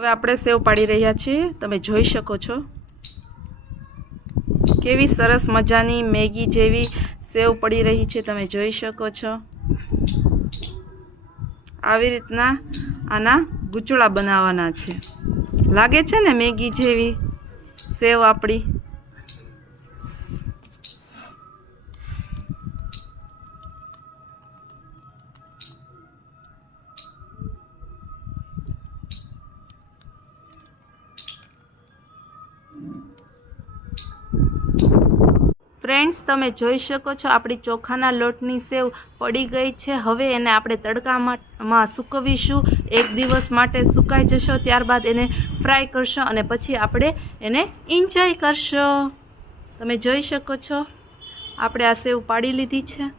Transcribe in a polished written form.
હવે આપણે સેવ પાડી રહ્યા છીએ। તમે જોઈ શકો છો કેવી સરસ મજાની મેગી જેવી સેવ પડી રહી છે। તમે જોઈ શકો છો આવી રીતના આના ગુચળા બનાવવાના છે। લાગે છે ને મેગી જેવી સેવ આપણી। फ्रेंड्स તમે જોઈ શકો છો આપણી ચોખાના લોટની સેવ પડી ગઈ છે। હવે એને આપણે તડકામાં સૂકવીશું। એક દિવસ માટે સુકાઈ જશો, ત્યારબાદ એને ફ્રાય કરશો અને પછી આપણે એને એન્જોય કરશો। તમે જોઈ શકો છો આપણે આ સેવ પાડી લીધી છે।